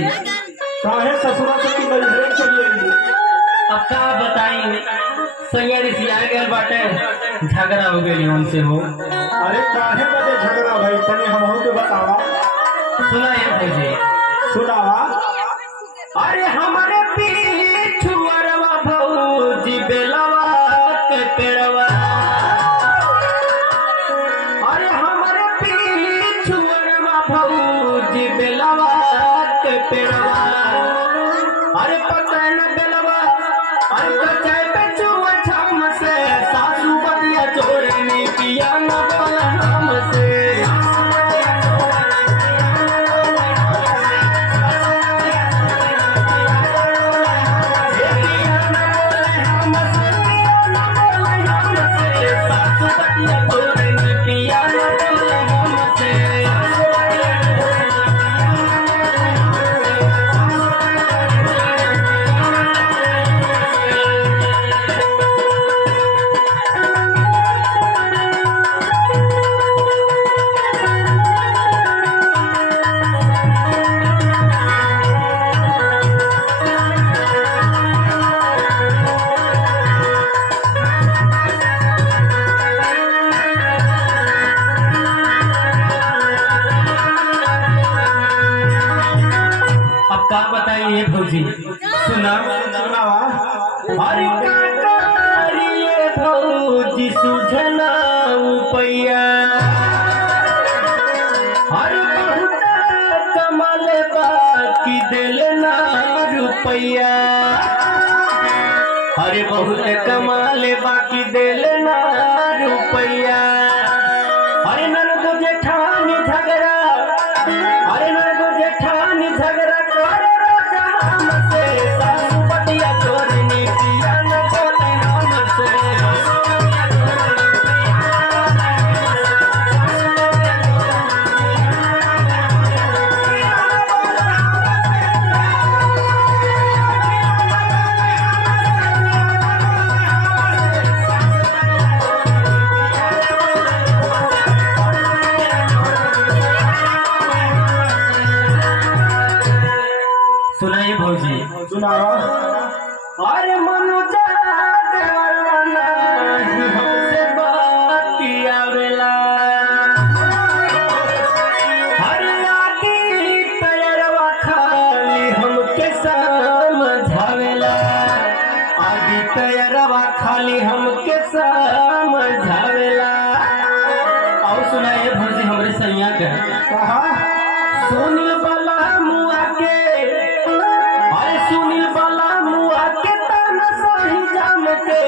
भौजी काहे ससुरा से की नजरें चली आई। अब का बताई सैया रिसिया गए बाटे झगड़ा हो गई उनसे हो। अरे काहे बदे झगड़ा भाई तने हमहू के बतावा। सुना ये भौजी सुनावा। अरे हमारे पीछुअरवा भौजी बेलवा के पेड़वा। अरे हमारे पीछुअरवा भौजी बेलवा के पेड़वा। अरे पता न बेलवा अरे कचाए पे चुआ छम से सासू बदिया जोड़ने किया न बोला हमसे। का बताइए भौजी सुना। सुनावा। अरे काकारिए भौजी सुझना उपैया। अरे बहुत कमाल बाकी दिल ना रुपैया। अरे बहुत कमाल बाकी दिल ना रुपैया। अरे ननद जेठानी झगड़ा। अरे ननद जेठानी झगड़ा सुनाइए भौजी सुनावा। अरे मनुजा देवरवाना हमसे बतियावेला। अरे आगे तैयारवा खाली हमके समझावेला। आगे तैयारवा खाली हमके समझावेला। और सुनाइए भौजी हमरे सैया के कहा सुनील बाला मुआ के। अरे सुनील बाला मुआ के ताना सही जाम के।